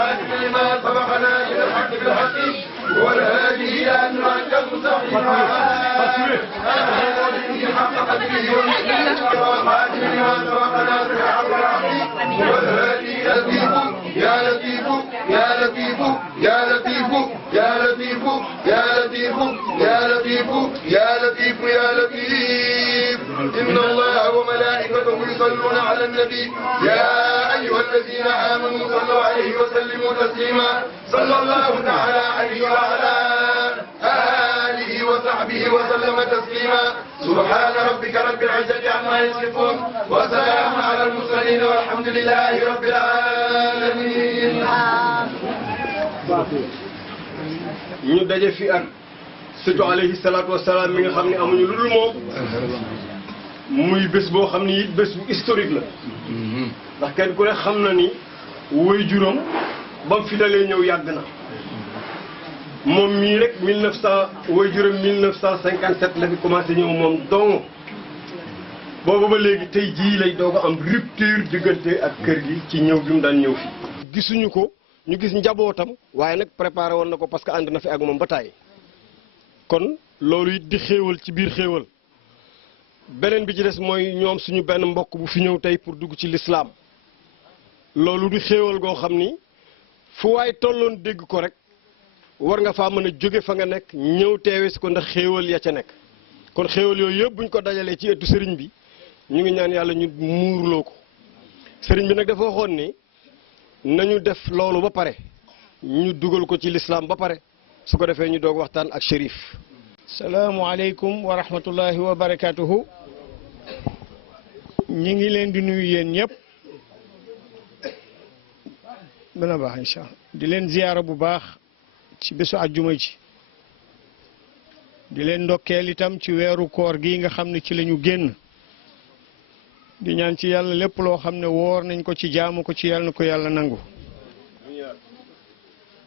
والخاتم لما سبقنا إلى الحق بالحق والهادي إلى صراطك المستقيم حق قدره والخاتم لما سبقنا بالحق بالحق والهادي إلى يا لطيف يا لطيف يا لطيف يا لطيف يا لطيف يا لطيف يا لطيف يا لطيف إن الله وملائكته يصلون على النبي يا أيها الذين آمنوا صلوا عليه وسلموا تسليما صلى الله تعالى عليه وعلى آله وصحبه وسلم تسليما سبحان ربك رب العزة عما يصفون وسلام على المرسلين والحمد لله رب العالمين. ñu daje fi ak sëtu alayhi salaatu wasalaam mi nga xam ne amuñu lu dul moom muy bés boo xam ni it bés bu historique la ndax kenn ku ne xam na ni woy juróom ba mu fi dalee ñëw yàgg na moom mii rek 1900 woy juróom 1957 la fi commencé ñëw moom dong boobu ba léegi tey jii lay doog a am rupture diggante ak kër gi ci ñëw bi mu daan ñëw fi gisuñu ko ñu gis njabootam waaye nag préparé woon na ko parce que ànd na fi ak moom ba tàyyi kon loolu it di xéewal ci biir xéewal beneen bi ci des mooy ñoom suñu benn mbokk bu fi ñëw tey pour dugg ci lislaam loolu di xéewal goo xam ni fu waay tolloon dégg ko rek war nga faa mën a jóge fa nga nekk ñëw teewe si ko ndax xéewal ya ca nekk kon xéewal yooyu yëpp buñ ko dajalee ci ëttu sëriñ bi ñu ngi ñaan yàlla ñu muurloo ko sëriñ bi nag dafa waxoon ni nañu def loolu ba pare ñu dugal ko ci lislaam ba pare su ko defee ñu doog waxtaan ak shérif. salaamualeykum wa rahmatullahi wa barakatuhu ñi ngi leen di nuyu yéen ñëpp dana baax incha allah di leen ziyaara bu baax ci bésu àjjuma ji di leen ndokkeel itam ci weeru koor gi nga xam ne ci la ñu génn di ñaan ci yàlla lépp loo xam ne woor nañ ko ci jaamu ko ci yàlla na ko yàlla nangu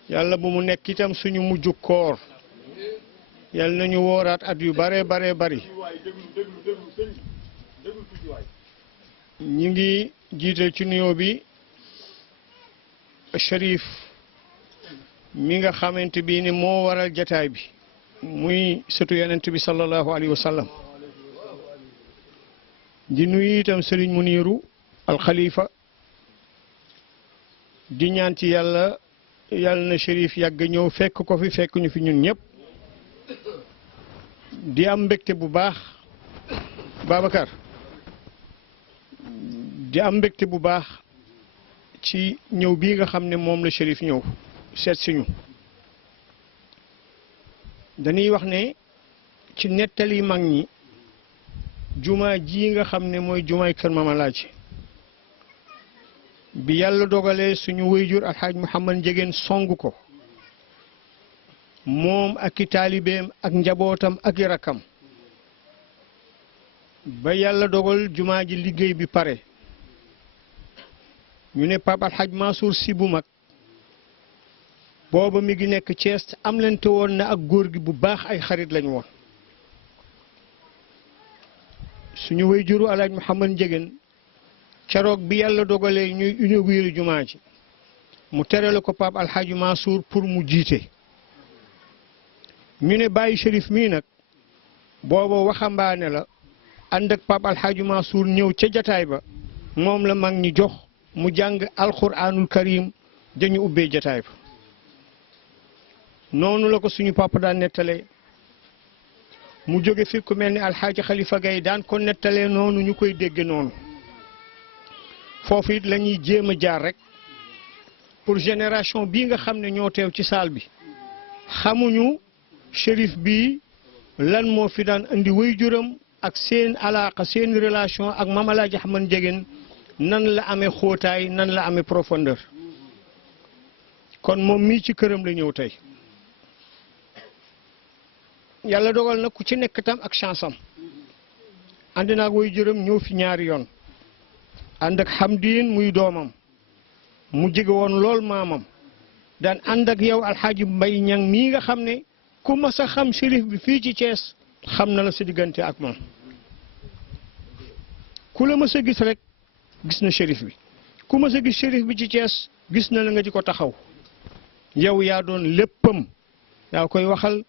yàlla bu mu nekk itam suñu mujj koor yàlla nañu wooraat at yu bare bare bari ñu ngi jiital ci nuyoo bi Cherif mi nga xamante bi ni moo waral jataay bi muy sëtu yonent bi sallallahu alayhi wa sallam di nuyu itam sëriñ Muniiru alxalifa di ñaan ci yàlla yàlla na Cherif yàgg ñëw fekk ko fi fekk ñu fi ñun ñëpp di am mbégte bu baax Babacar di am mbégte bu baax ci ñëw bii nga xam ne moom la Cherif ñëw seet si ñu dañuy wax ne ci nettali mag ñi jumaa ji nga xam ne mooy jumaay Kër Mama Laaji bi yàlla dogalee suñu wayjur alxaaj Mouhamad Njegéen song ko moom ak i taalibeem ak njabootam ak i rakkam ba yàlla dogal jumaa ji liggéey bi pare ñu ne Pape alxaaj Mansour si bu mag booba mi ngi nekk Thiès am lante woon na ak góor gi bu baax ay xarit lañu woon suñu wayjuru alxaaj Mouhamad Njegéen keroog bi yàlla dogalee ñuy inauguré jumaa ji mu terale ko Pape alxaaji Mansour pour mu jiite ñu ne bàyyi Cherif mii nag booba waxambaane la ànd ak Pape alxaaji Mansour ñëw ca jataay ba moom la mag ñi jox mu jàng alquranul karim dañu ubbee jataay ba noonu la ko suñu papa daan nettalee mu jóge fi ku mel ni alxaaji Xalifa Gay daan ko nettalee noonu ñu koy dégge noonu foofu it la ñuy jéem a jaar rek pour génération bii nga xam ne ñoo teew ci saal bi xamuñu Cherif bi lan moo fi daan indi waajuram ak seen alaaka seen relation ak Maam Alaaji Ahmad Njegéen nan la amee xóotaay nan la amee profondeur kon moom mii ci këram la ñëw tey yàlla dogal na ku ci nekk tam ak chance am ànd naa ak waajuram ñëw fi ñaari yoon ànd ak Hamdiin muy doomam mu jege woon lool maamam daan ànd ak yow alxaaji Mbay Ñang mii nga xam ne ku mas a xam Cherif bi fii ci Thiès xam na la sa diggante ak moom ku la mas a gis rek gis na Cherif bi ku mës a gis shérif bi ci Thiès gis na la nga di ko taxaw yow yaa doon léppam yaa koy waxal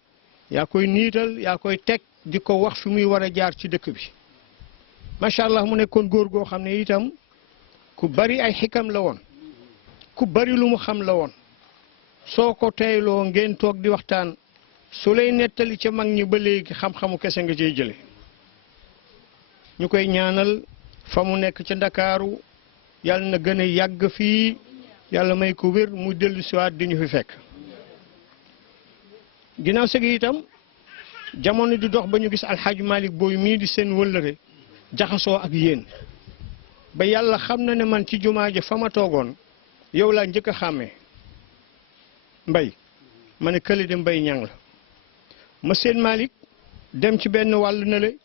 yaa koy niital yaa koy teg di ko wax fi muy war a jaar ci dëkk bi macha allah mu nekkoon góor goo xam ne itam ku bari ay xikam la woon ku bari lu mu xam la woon soo ko teyloo ngeen toog di waxtaan su lay nettali ca mag ñi ba léegi xam-xamu kese nga cey jële ñu koy ñaanal fa mu nekk ca Ndakaaru yàlla na gën a yàgg fii yàlla may ko wér mu dellu siwaat di ñu fi fekk ginnaaw sëgi itam jamono di dox ba ñu gis alxaaji Malick Boye mii di seen wëllëre jaxasoo ak yéen ba yàlla xam na ne man ci jumaa ja fa ma toogoon yow laa njëkk a xàmmee mbay ma ne kële de mbay ñang la ma seen Malick dem ci benn wàll na le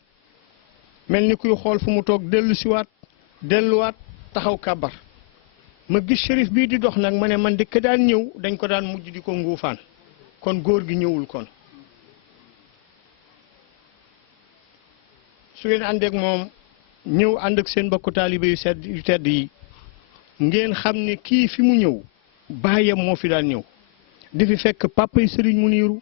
mel ni kuy xool fu mu toog dellu siwaat delluwaat taxaw kàbbar ma gis shérif bii di dox nag ma ne man de ka daan ñëw dañ ko daan mujj di ko nguufaan kon góor gi ñëwul kon su ngeen àndeek moom ñëw ànd ak seen mbokku taalibe yu tedd yi ngeen xam ne kii fi mu ñëw baayam moo fi daan ñëw di fi fekk papa yi sëriñ Muniiru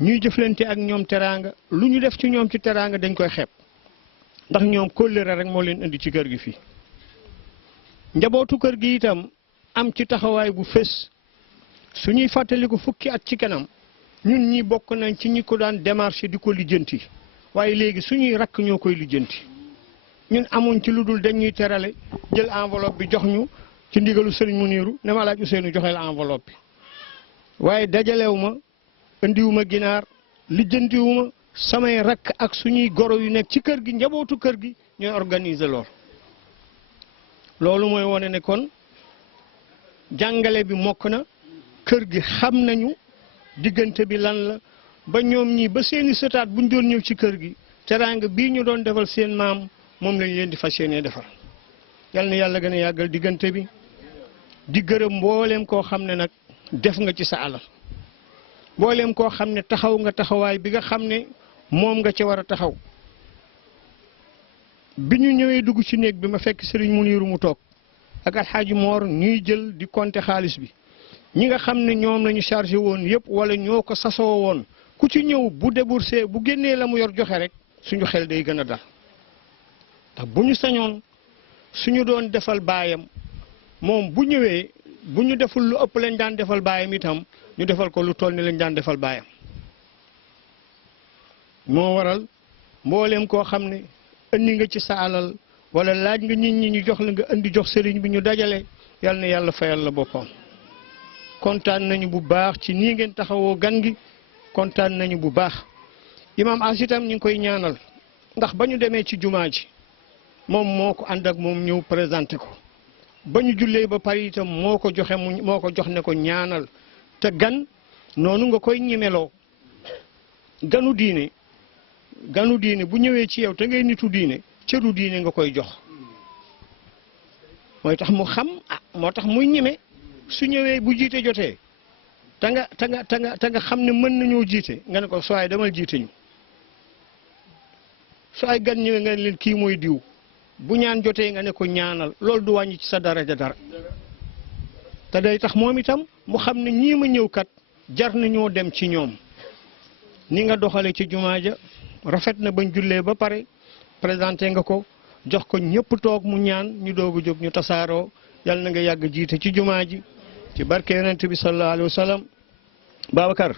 ñuy jëflante ak ñoom teraanga lu ñu def ci ñoom ci teraanga dañ koy xeeb ndax ñoom kóllëre rek moo leen indi ci kër gi fii njabootu kër gi itam am ci taxawaay bu fés suñuy fàttaliku fukki at ci kanam ñun ñi bokk nañ ci ñi ko daan démarché di ko lijjanti waaye léegi suñuy rakk ñoo koy lijjanti ñun amuñ ci lu dul dañuy terale jël enveloppe bi jox ñu ci ndigalu sëriñ Muniiru ne ma laaj Ousseynou joxeel enveloppe bi waaye dajalewu ma indiwu ma ginaar lijjantiwu ma samay rakk ak suñuy goro yu nekk ci kër gi njabootu kër gi ñooy organiser loolu mooy wone ne kon jàngale bi mokk na kër gi xam nañu diggante bi lan la ba ñoom ñii ba seeni sëtaat buñ doon ñëw ci kër gi teraanga bii ñu doon defal seen maam moom lañ leen di fas yéenee defal yal na yàlla gën a yàggal diggante bi di gërëm mbooleem koo xam ne nag def nga ci sa alal mbooleem koo xam ne taxaw nga taxawaay bi nga xam ne moom nga ca war a taxaw bi ñu ñëwee dugg ci néeg bi ma fekk sëriñ Muniiru mu toog ak alxaaji Moor ñuy jël di compter xaalis bi ñi nga xam ne ñoom lañu chargé woon yëpp wala ñoo ko sasoo woon ku ci ñëw bu déboursé bu génnee la mu yor joxe rek suñu xel day gën a dal ndax bu ñu sañoon suñu doon defal baayam moom bu ñëwee bu ñu deful lu ëpp lañ daan defal baayam itam ñu defal ko lu toll ni lañ daan defal baayam moo waral mbooleem koo xam ne indi nga ci sa alal wala laaj nga nit ñi ñu jox la nga indi jox sëriñ bi ñu dajale yal na yàlla fayal la boppam kontaan nañu bu baax ci nii ngeen taxawoo gan gi kontaan nañu bu baax imaam As itam ñu ngi koy ñaanal ndax ba ñu demee ci jumaa ji moom moo ko ànd ak moom ñëw présenté ko ba ñu jullee ba pare itam moo ko joxe moo ko jox ne ko ñaanal te gan noonu nga koy ñemeloo ganu diine bu ñëwee ci yow te ngay nitu diine cëru diine nga koy jox mooy tax mu xam moo tax muy ñeme su ñëwee bu jiite jotee te nga xam ne mën nañoo jiite nga ne ko soo ay demal jiite ñu su ay gan ñëwee nga ne leen kii mooy diw bu ñaan jotee nga ne ko ñaanal loolu du wàññi ci sa daraja dara te day tax moom itam mu xam ne ñii ma ñëw kat jar nañoo dem ci ñoom ni nga doxale ci jumaa ja rafet na bañ jullee ba pare présenté nga ko jox ko ñëpp toog mu ñaan ñu doog a jóg ñu tasaaroo yal na nga yàgg jiite ci jumaa ji ci barke yonent bi sallallahu alayhi wa sallam Babacar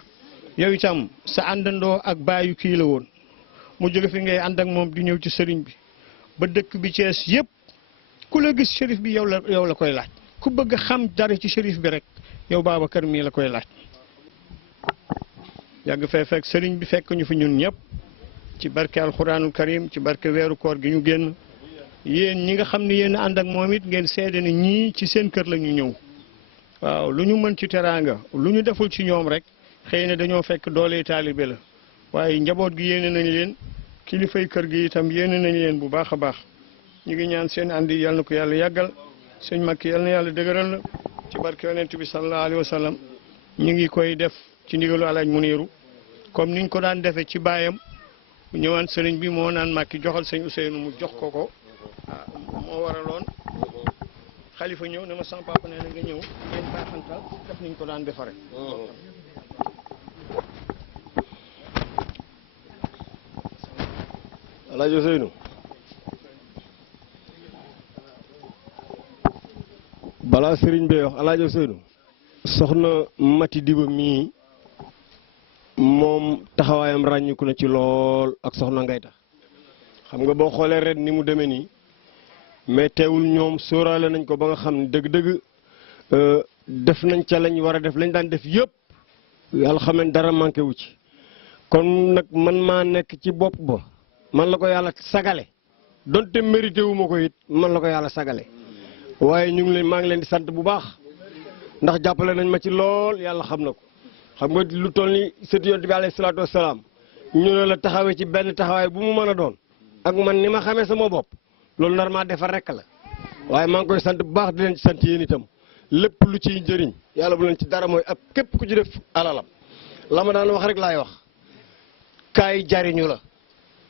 yow itam sa àndandoo ak baayu kii la woon mu jóge fi ngay ànd ak moom di ñëw ci sëriñ bi ba dëkk bi Cees yëpp ku la gis shérif bi yow la koy laaj ku bëgg a xam dara ci shérif bi rek yow Babacar mii la koy laaj yàgg fee fekk sëriñ bi fekk ñu fi ñun ñëpp ci barke alxuraanul karim ci barke weeru koor gi ñu génn yéen ñi nga xam ne yéen ànd ak moom it ngeen seede ne ñii ci seen kër la ñu ñëw waaw lu ñu mën ci teraanga lu ñu deful ci ñoom rek xëy na dañoo fekk doole taalibe la waaye njaboot gi yéene nañu leen kilifay kër gi itam yéene nañu leen bu baax a baax ñu ngi ñaan seen andi yal na ko yàlla yàggal sëñ Makki yal na yàlla dëgëral la ci barke yonent bi sallallahu alayhi wa sallam ñu ngi koy def ci ndigalu alaaj Muniiru comme niñ ko daan defee ci baayam ñëwaan sëriñ bi moo naan Makki joxal sëñ Ousseynou mu jox ko moo waraloon xalifa ñëw ne ma sama papa nee na nga ñëw ngeen baaxantal def niñ ko daan defare Alaaji Ousseynou balaa sëriñ bee wax Alaaji Ousseynou soxna Mati Diba mii moom taxawaayam ràññiku na ci lool ak soxna Ngayta xam nga boo xoolee ren ni mu demee nii mais teewul ñoom sóoraale nañ ko ba nga xam ne dëgg-dëgg def nañ ca lañ war a def lañ daan def yëpp yàlla xam ne dara manqué wu ci kon nag man maa nekk ci bopp ba man la ko yàlla sagale donte mérité wu ma ko it man la ko yàlla sagale waaye ñu ngi leen maa ngi leen di sant bu baax ndax jàppale nañ ma ci lool yàlla xam na ko xam nga lu toll ni sëtu yonent bi alayhi salaatu wasalaam ñu ne la taxawee ci benn taxawaay bu mu mën a doon ak man ni ma xamee sama bopp loolu nar maa defar rek la waaye maa ngi koy sant bu baax di leen ci sant yéen itam lépp lu ciy njëriñ yàlla bu leen ci dara mooy ak képp ku ci def alalam la ma daan wax rek laay wax kaay jariñu la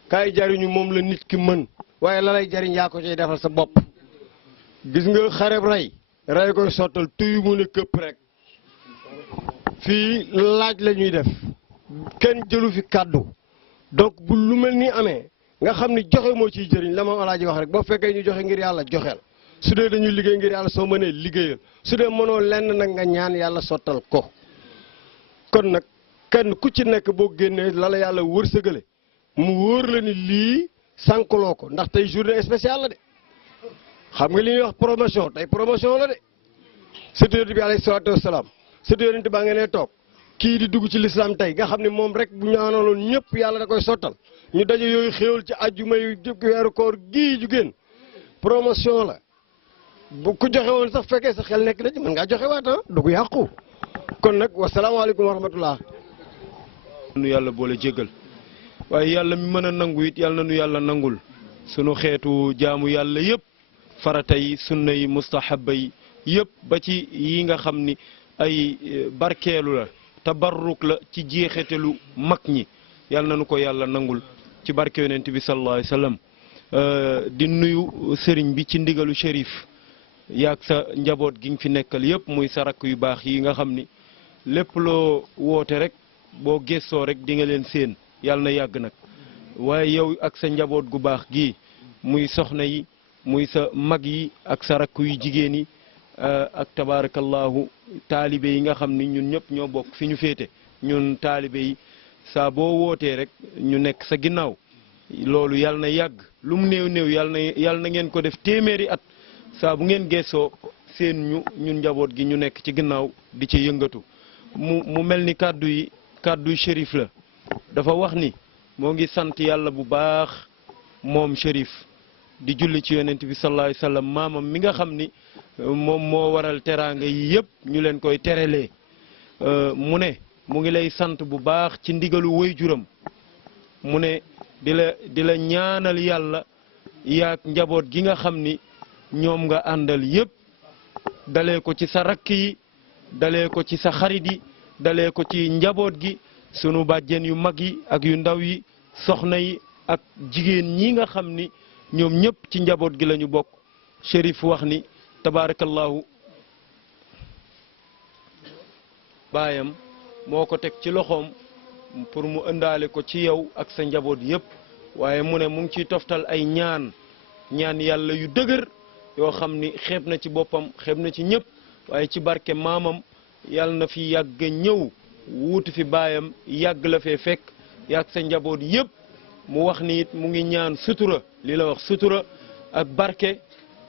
kaay jariñu moom la nit ki mën waaye la lay jariñ yaa ko ciy defal sa bopp gis nga xareb rey koy sottal tuy mu ne këpp rek fii laaj la ñuy def kenn jëlu fi kàddu donc bu lu mel ni amee nga xam ni joxe moo ciy jëriñ la ma Alaaji wax rek boo fekkee ñu joxe ngir yàlla joxeel su dee dañuy liggéey ngir yàlla soo mënee liggéeyal su dee mënoo lenn nag nga ñaan yàlla sottal ko kon nag kenn ku ci nekk boo génnee la la yàlla wërsëgale mu wóor la ni lii sànkuloo ko ndax tey journée spéciale la de xam nga li ñuy wax promotion tey promotion la de sëtu yonent bi alayhi salaatu wasalaam sëtu yonent baa nga nee toog kii di dugg ci lislaam tey nga xam ne moom rek bu ñaanaloon ñëpp yàlla da koy sottal ñu daje yooyu xéewal ci àjjuma yu weeru koor gii ju génn promotion la bu ku joxe woon sax fekkee sa xel nekk na ci mën ngaa joxe waat du ko yàqu kon nag wasalaamaaleykum wa rahmatullah nu yàlla boole jéggal waaye yàlla mi mën a nangu it yàlla na nu yàlla nangul sunu xeetu jaamu yàlla yëpp farata yi sunna yi mustahaba yi yëpp ba ci yi nga xam ni ay barkeelu la tabarruk la ci jeexetalu mag ñi yàlla na nu ko yàlla nangul ci barke yonent bi sallallahu alayhi wa sallam di nuyu sëriñ bi ci ndigalu shérif yaag sa njaboot gi nga fi nekkal yëpp muy sa rakk yu baax yi nga xam ni lépp loo woote rek boo gëstoo rek di nga leen séen yàlla na yàgg nag waaye yow ak sa njaboot gu baax gii muy soxna yi muy sa mag yi ak sa rakk yu jigéen yi ak tabaarakallahu taalibe yi nga xam ni ñun ñëpp ñoo bokk fi ñu féete ñun taalibe yi saa boo wootee rek ñu nekk sa ginnaaw loolu yàlla na yàgg lu mu néew néew yàlla na ngeen ko def téeméeri at saa bu ngeen geesoo seen ñun njaboot gi ñu nekk ci ginnaaw di ci yëngatu mu mel ni kàddu yi shérif la dafa wax ni moo ngi sant yàlla bu baax moom shérif di julli ci yonent bi sallallahu alayhi wa sallam maamam mi nga xam ni moom moo waral teraanga yi yëpp ñu leen koy terelee mu ne mu ngi lay sant bu baax ci ndigalu waajuram mu ne di la ñaanal yàlla yaak njaboot gi nga xam ni ñoom nga àndal yëpp dalee ko ci sa rakk yi dalee ko ci sa xarit yi dalee ko ci njaboot gi sunu bàjjen yu mag yi ak yu ndaw yi soxna yi ak jigéen ñi nga xam ni ñoom ñëpp ci njaboot gi la ñu bokk shérif wax ni tabaarakallahu baayam moo ko teg ci loxoom pour mu ëndaale ko ci yow ak sa njaboot yëpp waaye mu ne mu ngi ciy toftal ay ñaan yàlla yu dëgër yoo xam ni xeeb na ci boppam xeeb na ci ñëpp waaye ci barke maamam yàlla na fi yàgg ñëw wuutu fi baayam yàgg la fee fekk yàgg sa njaboot yëpp mu wax ni it mu ngi ñaan sutura li la wax sutura ak barke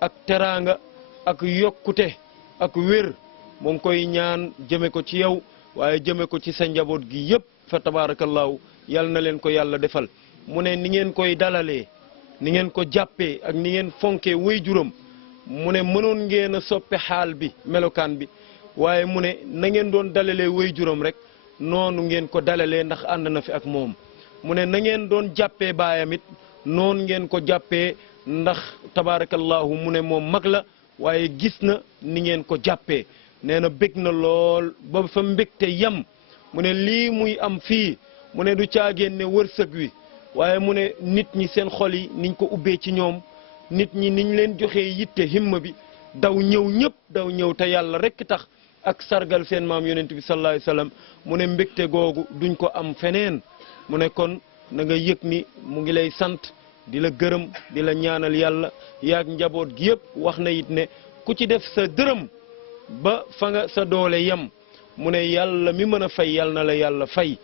ak teraanga ak yokkute ak wér mu ngi koy ñaan jëme ko ci yow waaye jëme ko ci sa njaboot gi yëpp fa tabaarakallaahu yal na leen ko yàlla defal mu ne ni ngeen koy dalalee ni ngeen ko jàppee ak ni ngeen fonkee waajuram mu ne mënoon ngeen a soppe xaal bi melokaan bi waaye mu ne na ngeen doon dalalee waajuram rek noonu ngeen ko dalalee ndax ànd na fi ak moom mu ne na ngeen doon jàppee baayam it noonu ngeen ko jàppee ndax tabaarakallaahu mu ne moom mag la waaye gis na ni ngeen ko jàppee nee na bég na lool ba fa mbégte yam mu ne lii muy am fii mu ne du caagéen ne wërsëg wi waaye mu ne nit ñi seen xol yi niñ ko ubbee ci ñoom nit ñi niñ leen joxee yitte himma bi daw ñëw ñëpp daw ñëw te yàlla rekk tax ak sargal seen maam yonent bi sallallahu alayhi wasallam mu ne mbégte googu duñ ko am feneen mu ne kon na nga yëg ni mu ngi lay sant di la gërëm di la ñaanal yàlla yaag njaboot gi yëpp wax na it ne ku ci def sa dërëm ba fa nga sa doole yem mu ne yàlla mi mën a fay yàlla na la yàlla fay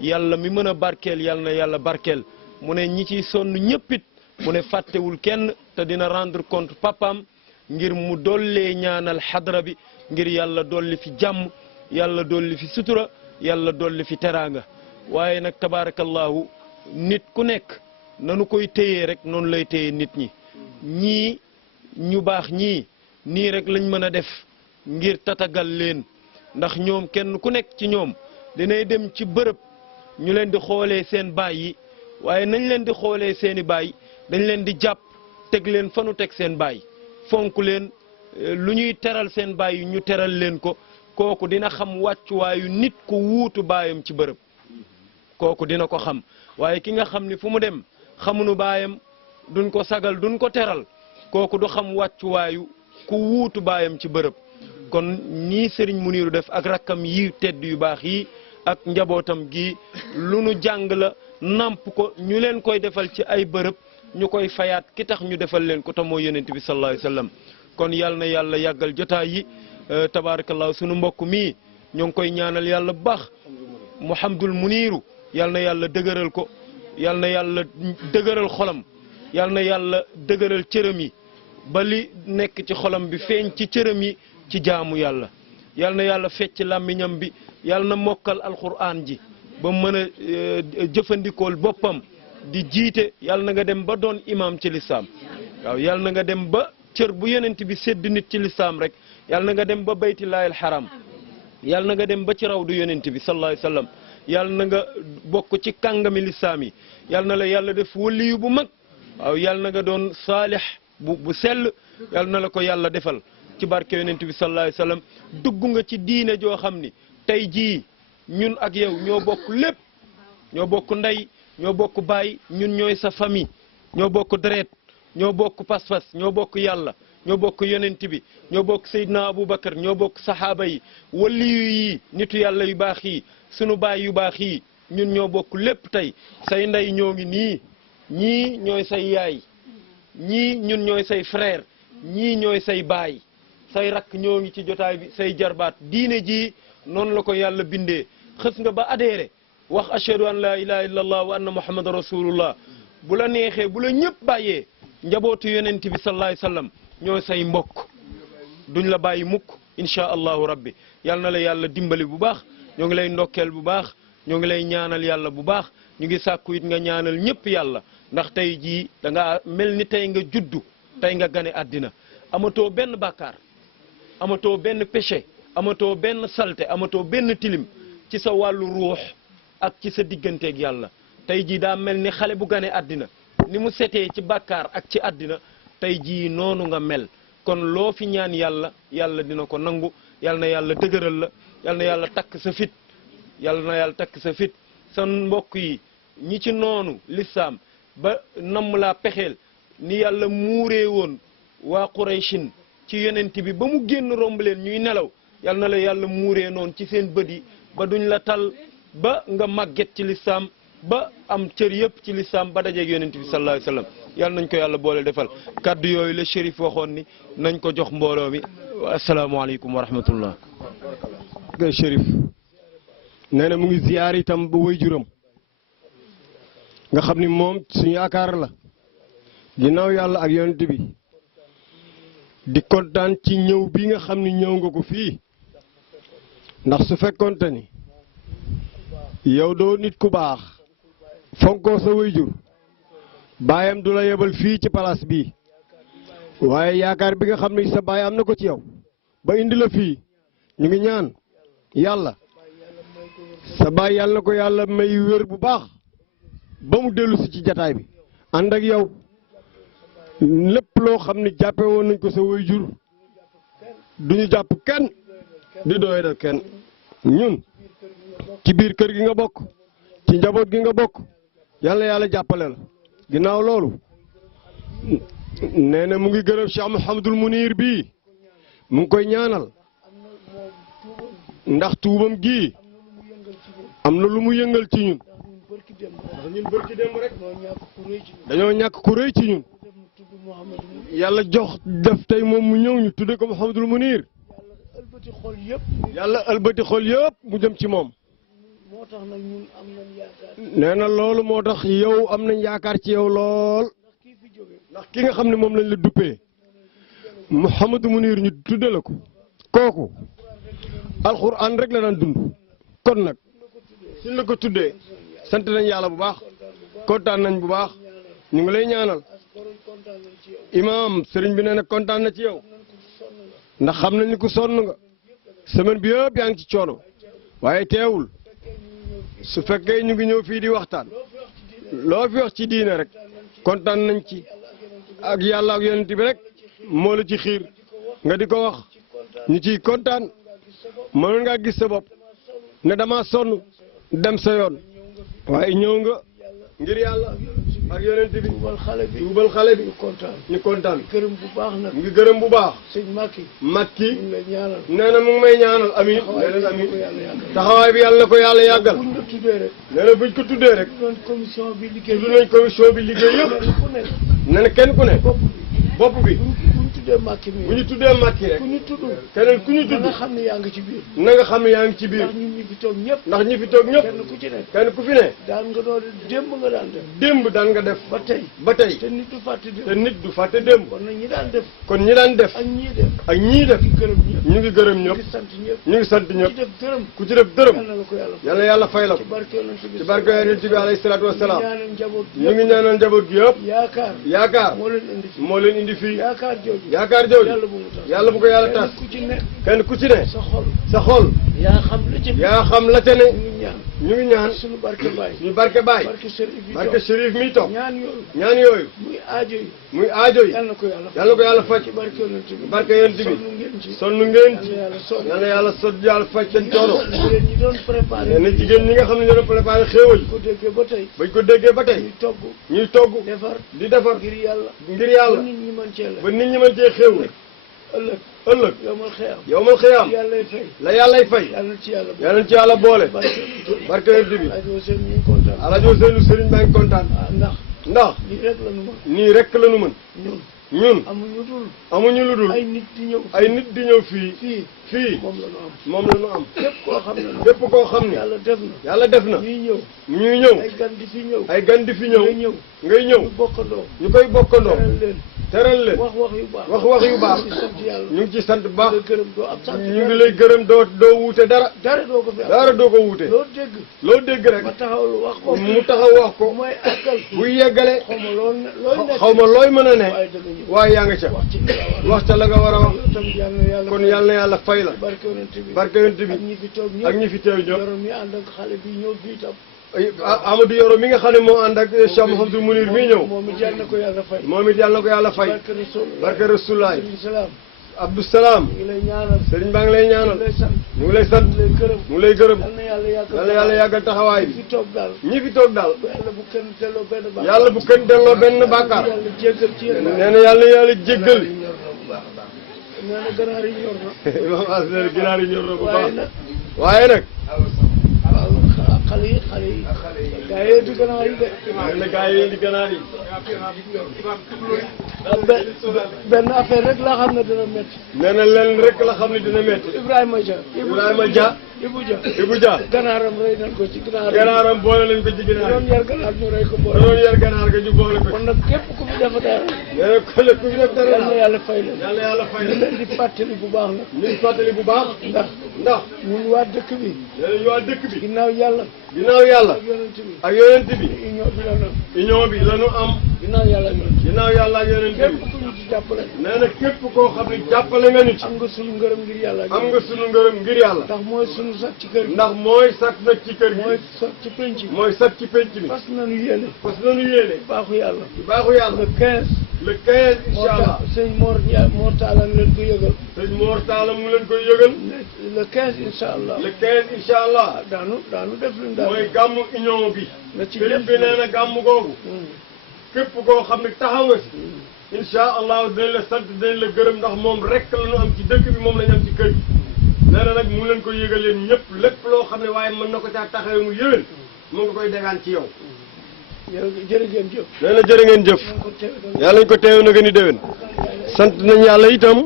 yàlla mi mën a barkeel yàlla na yàlla barkeel mu ne ñi ciy sonn ñëppit mu ne fàttewul kenn te dina rendre compte papaam ngir mu dollee ñaanal xadra bi ngir yàlla dolli fi jàmm yàlla dolli fi sutura yàlla dolli fi teraanga waaye nag tabaarakallahu nit ku nekk nanu koy téyee rek noonu lay téye nit ñi ñii ñu baax ñii nii rek lañ mën a def ngir tatagal leen ndax ñoom kenn ku nekk ci ñoom dinay dem ci bërëb ñu leen di xoolee seen baay yi waaye nañ leen di xoolee seeni baay dañ leen di jàpp teg leen fa nu teg seen baay fonk leen lu ñuy teral seen baay yi ñu teral leen ko kooku dina xam wàccuwaayu nit ku wuutu baayam ci bërëb kooku dina ko xam waaye ki nga xam ni fu mu dem xamuñu baayam duñ ko sagal duñ ko teral kooku du xam wàccuwaayu ku wuutu baayam ci bërëb kon nii Serigne Mounirou def ak rakkam yi tedd yu baax yi ak njabootam gi lu nu jàng la namp ko ñu leen koy defal ci ay bërëb ñu koy fayaat ki tax ñu defal leen ko te mooy yonent bi sallallahu alayhi wasallam kon yal na yàlla yàggal jotaay yi tabarakallah sunu mbokk mii ñoo ngi koy ñaanal yàlla bu baax Mouhamadul Mounirou yal na yàlla dëgëral ko yal na yàlla dëgëral xolam yal na yàlla dëgëral cëram yi ba li nekk ci xolam bi feeñ ci cëram yi ci jaamu yàlla yal na yàlla fecc làmmiñam bi yal na mokkal alquran ji ba mën a jëfandikool boppam di jiite yal na nga dem ba doon imam ci lislaam waaw yal na nga dem ba cër bu yonent bi sédd nit ci lislaam rek yal na nga dem ba baytillaahil haram yal na nga dem ba ci rawdu yonent bi sallallahu alayhi wasallam yal na nga bokk ci kàngami lislaam yi yal na la yàlla def waliyu bu mag waaw yal na nga doon saalix bu sell yal na la ko yàlla defal ci barke yonent bi sallallahu alayhi wasallam dugg nga ci diine joo xam ni tey jii ñun ak yow ñoo bokk lépp ñoo bokk ndey ñoo bokk baay ñun ñooy sa famille ñoo bokk deret ñoo bokk pas-pas ñoo bokk yàlla ñoo bokk yonent bi ñoo bokk Seydina Aboubacar ñoo bokk saxaaba yi waliyu yi nitu yàlla yu baax yi sunu baay yu baax yi ñun ñoo bokk lépp tey say ndey ñoo ngi nii ñii ñooy say yaay ñii ñun ñooy say frère ñii ñooy say baay say rakk ñoo ngi ci jotaay bi say jarbaat diine ji noonu la ko yàlla bindee xës nga ba adhéré wax ashhadu an la ilaha illallah wa anna muhammad rasulullah bu la neexee bu la ñëpp bàyyee njabootu yonent bi sallallahu alayhi wasallam ñooy say mbokk duñ la bàyyi mukk insha allahu rabbi yal na la yàlla dimbali bu baax ñoo ngi lay ndokkeel bu baax ñoo ngi lay ñaanal yàlla bu baax ñu ngi sàkku it nga ñaanal ñëpp yàlla ndax tey jii da nga mel ni tey nga juddu tey nga gane àddina amatoo benn bàkkaar amatoo benn péché amatoo benn salte amatoo benn tilim ci sa wàllu ruux ak ci sa digganteeg yàlla tey jii daa mel ni xale bu gane àddina ni mu setee ci bàkkaar ak ci àddina tey jii noonu nga mel kon loo fi ñaan yàlla yàlla dina ko nangu yal na yàlla dëgëral la yal na yàlla takk sa fit yal na yàlla takk sa fit sa mbokk yi ñi ci noonu lislaam ba namm laa pexeel ni yàlla muuree woon waa Qurayshin ci yonent bi ba mu génn romb leen ñuy nelaw yal na la yàlla muuree noonu ci seen bët yi ba duñ la tal ba nga màgget ci lislaam ba am cër yëpp ci lislaam ba dajeeg yonent bi sallallahu alayhi wasallam yal nañ ko yàlla boole defal kaddu yooyu la Chérif waxoon ni nañ ko jox mbooloo mi asalaamaaleykum wa rahmatullah. Chérif nee na mu ngi ziyaar itam ba waajuram nga xam ni moom suñu yaakaar la ginnaaw yàlla ak yonent bi di kontaan ci ñëw bi nga xam ni ñëw nga ko fii ndax su fekkonte ni yow doo nit ku baax fonkoo sa waajur baayam du la yebal fii ci palaas bii waaye yaakaar bi nga xam ni sa baay am na ko ci yow ba indi la fii ñu ngi ñaan yàlla sa baay yàlla na ko yàlla may wér bu baax ba mu dellu si ci jataay bi ànd ak yow lépp loo xam ni jàppe woon nañ ko sa waajur duñu jàpp kenn di doy dal kenn ñun ci biir kër gi nga bokk ci njaboot gi nga bokk yàlla yàlla jàppale la ginnaaw loolu nee na mu ngi gërëm Cheikh Mouhamadul Mounir bii mu ngi koy ñaanal ndax tuubam gii am na lu mu yëngal ci ñun ndax ñun bërki démb rek dañoo ñàkk ku rëy ci ñun yàlla jox def tey moom mu ñëw ñu tudde ko Mouhamadul Mounir yàlla ëlbati xol yëpp mu jëm ci moom nee na loolu moo tax yow am nañ yaakaar ci yow lool ndax ki nga xam ne moom lañ la duppee Mouhamadou Mounir ñu tudde la ko kooku alxuraan rek la daan dund kon nag suñ la ko tuddee sant nañ yàlla bu baax kontaan nañ bu baax ñu ngi lay ñaanal imaam sëriñ bi nee na kontaan na ci yow ndax xam nañ ni ku sonn nga semaine bi yëpp yaa ngi ci coono waaye teewul su fekkee ñu ngi ñëw fii di waxtaan loo fi wax ci diine rek kontaan nañ ci ak yàlla ak yonent bi rek moo la ci xiir nga di ko wax ñu ciy kontaan mënoon ngaa gis sa bopp ne dama sonn dem sa yoon waaye ñëw nga ngir yàlla ak yonent bi tuubal xale bi ñu kontaan gërëm bu baax nag ngi gërëm bu baax sëñ Makki nee na mu ngi may ñaanal amiin nee na amiin taxawaay bi yàlla na ko yàlla yàggal buñ la tuddee rek nee na buñ ko tuddee rek doon commission bi liggéey tudd nañ commission bi liggéey yëpp nee na kenn ku ne bopp bi Makki mi bu ñu tuddee Makki rek ku ñu tudd keneen ku ñu tudd nga xam ne yaa ngi ci biir na nga xam ne yaa ngi ci biir ndax ñun ñi fi toog ñëpp ndax ñi fi toog ñëpp kenn ku ci ne kenn ku fi ne daan nga doon démb nga daan def démb daan nga def ba tey te nit du fàtte démb te nit du fàtte démb kon nag ñi daan def kon ñi daan def ak ñii def ak ñii def gërëm ñëpp ñu ngi gërëm ñu ñëpp ngi sant ñëpp ñu ngi sant ci ñëpp def dërëm ku ci def dërëm yal na la ko yàlla yàlla yàlla fay la ko ci barke yonent bi ci barke yonent bi alayhi salaatu wasalaam ñaanal njaboot ñu ngi ñaanal njaboot gi yëpp yaakaar yaakaar moo leen indi fi moo leen indi fii yaakaar jooju yaakaar jooju yàlla bu mu tas yàlla bu ko yàlla tas ku ci ne kenn ku ci ne sa xol sa xol yaa xam la ci yaa xam la ca ne ñu ngi ñaan ñu ngi ñaan suñu barke baay suñu barke baay barke Chérif yi barke Chérif mi toog ñaan yooyu ñaan yooyu muy aajo yi muy aajo yi yal na ko yàlla yàlla ko yàlla faj ci barke yonent bi barke yonent bi sonn ngeen ci sonn ngeen ci yàlla sonn yàlla yàlla sot yàlla faj seen coono jigéen ñi doon préparé nee na jigéen ñi nga xam ne ñoo doon préparé xéewal ko déggee ba tey bañ ko déggee ba tey ñuy togg ñuy togg defar di defar ngir yàlla ngir yàlla ba nit ñi mën cee la ba nit ñi mën cee xéewal ëllëg ëllëg yow ma xeyam yow mal xiyaam yàllay fay la yàllay fay yàlla ci yàlla yàlla ci yàlla boole barke barke yonent bi rajo seen ñu ngi kontaan alajo seenu sëriñ baa ngi kontaan ndax ndax lii rek la nu mën nii rek la nu mën ñun ñun amuñu dul amuñu lu dul ay nit di ñëw ay nit di ñëw fii fii moom la nu am la ñu am képp koo xam ne képp koo xam ne yàlla def na yàlla def na ñuy ñëw ñuy ñëw ay gan di fi ñëw ay gan di fi ñëw ngay ñëw ngay ñëw ñu bokkandoo ñu koy bokkandoo teral leen teral leen wax yu baax wax yu baax di sant yàlla ñu ngi ci sant bu baax la gërëm doo am sant ñu ngi lay gërëm doo wuute dara dara doo ko fi am dara doo ko wuute loo dégg loo dégg rek ma taxawlu wax ko mu taxaw wax ko mooy àggal buy yeggale xaw ma looy nekk xaw ma looy mën a ne waaye dëgg ñu waaye yaa nga ca wax ci li nga war wax ca la nga war a wax tam yàlla kon yàlla na yàlla fay la barke yonent bi barke yonent bi ak ñi fi toog ak ñi fi teew ñëpp yorom yi ànd ak xale bi ñëw fii tam Amadou Yoro mi nga xam ne moo ànd ak Cheikh Mouhamadou Mounir mii ñëw moom it yàlla na ko yàlla fay moom it yàlla na ko yàlla fay barke Rasul barke Rasulaay Sëriñ Salaam Abdou Salaam ñu ngi lay ñaanal sëriñ baa ngi lay ñu ñaanal ngi lay sant ñu ngi lay sant ñu ngi lay gërëm mu ngi lay gërëm yal na yàlla yàggal yàlla yàlla yàggal taxawaay fi bi toog daal ñi fi toog daal yàlla bu kenn delloo benn baax yàlla bu kenn delloo benn bàkkaar yàlla jéggal ci yéen nee na yàlla yàlla jéggal nee na ganaar yi ñor na imam as nee na ginaar yi ñor na bu waaye baax nag waaye nag waaw xale yi gaa yi di ganaar yi de nee na gaa yi di ganaar yi benn affaire rek laa xam ne dina métti nee na leen rek la xam ne dina métti Ibrahima Dia Ibrahima Dia Ibou Dia Ibou Dia ganaaram rey nañ ko ci ganaar ganaaram boole lañ ko ci ginaar doon yar ganaar ñu rey ko da boole doon yar ganaar ga ñu boole ko kon nag képp ku fi def dara nee na ku ne ku fi def dara yal na yàlla fay leen yàlla yàlla fay ñu leen di fàttali bu baax nag ñu ngi fàttali bu baax ndax ñun waa dëkk bi nee na ñu waa dëkk bi ginnaaw yàlla ginnaaw yàlla ak yonent bi ak yonent bi union bi la nam union bi la ñu am ginnaaw yàlla ak yonent ginnaaw yàlla ak yonent képp bi ku ñu ci jàppale nee na képp koo xam ne jàppale nga ñu ci am nga sunu ngërëm ngir yàlla ak am nga sunu ngërëm ngir yàlla ndax mooy sunu sax ci kër gi ndax mooy sat nag ci kër gi mooy sax ci penc bi mooy sat ci penc mi fas nañu yéene parce que nañu yéene baaxu yàlla ci baaxu yàlla le 15 le 15 moo incha allah tax sëñ Mor Talla leen ko yëgal sëñ Mor Talla mu leen koy yëgal le 15 incha allah le 15 incha allah daanu def luñ daal mooy gàmmu union bi na ci sëriñ lépp bi nee na gàmmu googu képp koo xam ne taxaw nga si incha allahu dinañ la sant dinañ la gërëm ndax moom rek la ñu am ci dëkk bi moom la ñu am ci kër gi. nee na nag mu leen ko yëgal leen ñëpp lépp loo xam ne waaye mën na ko caa taxawee mu yëwén mu ngi koy degaan ci yow. jërë ngeen jëf. nee na jërë ngeen jëf. yàlla nañ ko teew na gën a déwén. sant nañ yàlla itam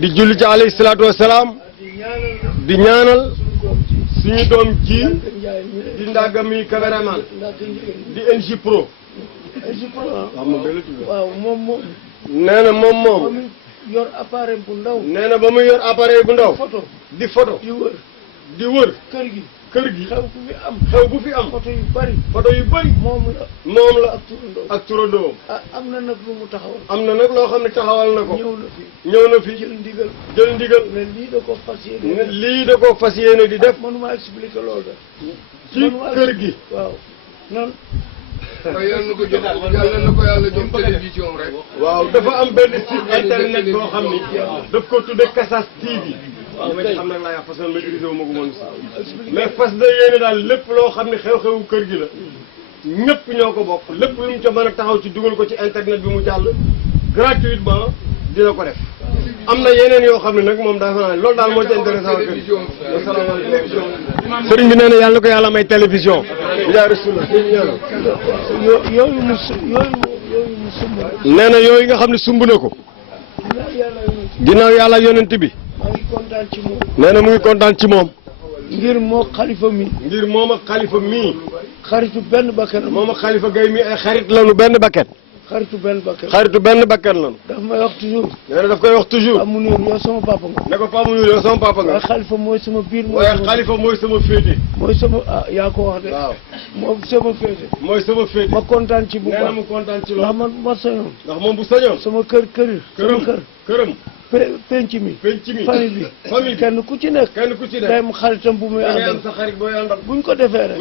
di julli ci alayhi salaatu wa salaam di ñaanal suñu doom ji di Ndaga mi caméraman di NJ Pro. waaw moom. nee na moom. yor appareil bu ndaw. nee na ba muy yor appareil bu ndaw. di photo di wër. kër gi xew bu fi am. photo yu bari. moom la ak turandoo. am na nag lu mu taxawal. am na nag loo xam ne taxawal na ko. ñëw na fi jël ndigal. mais lii da ko fas yéene. lii da ko fas yéene di def. mënuma expliquer loolu da. ci kër gi. waaw noonu. yàlla na ko jox yàlla na ko yàlla jox télévision rek. waaw dafa am benn site internet boo xam ni daf ko tudde Kassas TV. waaw ma ci xam nag laa yaa façon maîtrisé wu ma ko moom mais fas na yéene daal lépp loo xam ne xew-xewu kër gi la ñëpp ñoo ko bokk lépp lu mu ca mën a taxaw ci dugal ko ci internet bi mu jàll gratuitement dina ko def. am na yeneen yoo xam ne nag moom dafa naa loolu daal moo ci intéressant kër gi. asalaamaaleykum. sëriñ bi nee na yàlla na ko yàlla may télévision. yaa Rasulullah. yooyu mu sumb. nee na yooyu nga xam ne sumb na ko. ginnaaw yàlla yonent bi. maa ngi kontaan ci moom. nee na mu ngi kontaan ci moom. ngir moo xalifa mi. ngir moom ak xalifa mii. xaritu benn bakkan. moom ak xalifa gay mi ay xarit lanu benn bakkan. xaritu benn bakkan. xaritu benn bakkan lanu. daf may wax toujours. nee na daf koy wax toujours. amu nuur yow sama papa nga. ne ko Pape Mounir yow sama papa nga. waaye xalifa mooy sama biir. waaye xalifa mooy sama féete. mooy sama yaa ko wax de. waaw moom sama féete. mooy sama féete. ma kontaan ci bu baax nee na mu kontaan ci loolu. ndax man ma sañoon. ndax moom bu sañoon. sama këram. penc mi. famille bi. kenn ku ci nekk. day am xaritam bu muy àndal. sa xarit booy àndal. buñ ko defee rek.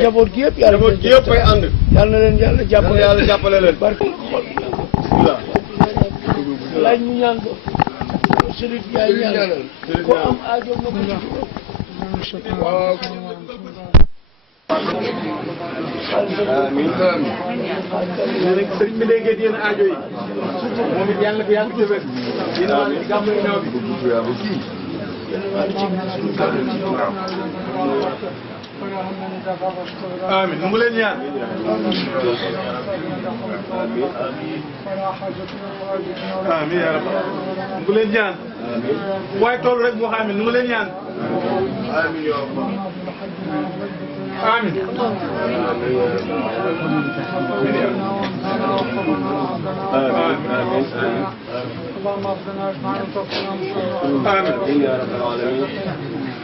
njaboot gi yëpp ay ànd. yàlla na leen yàlla jàppale. yàlla jàppale leen. barke xol. laaj ñu ñaan ko. Chérif yaay ñaan. ko am aajo na ko ci waaw. amiin. léegi sëriñ bi léegi yéen aajo yi. moom it yàlla na ko yàlla jëfee. yéen a ngi gàmm ginnaaw bi. amiin mu ngi leen ñaan. amiin yaa rabbal mu ngi leen ñaan. waaye tool rek moo xam ne mu ngi leen ñaan. amiin yaa rabbal. آمين اللهم اغفرنا اجمعين وتوفنا مسلمين آمين يا رب العالمين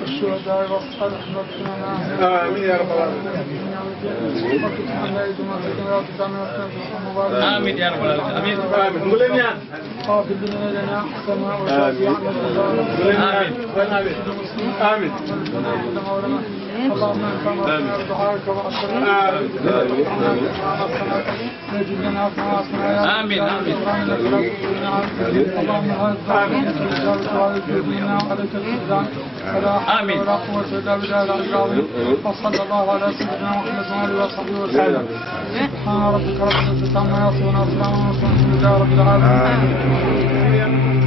الشهداء والصالح ربنا آمين يا رب العالمين آمين يا رب العالمين آمين مولين قابل لنا حسنا وشافي آمين اللهم انت مرضنا بدعائك واسرنا نجد لنا فاصنا آمين آمين اللهم آمين عليك الإحسان آمين ولا قوة إلا بالله العلي العظيم وصلى الله على سيدنا محمد وآله وصحبه وسلم سبحان ربك رب العزة عما يصفون وسلام على المرسلين الحمد لله رب العالمين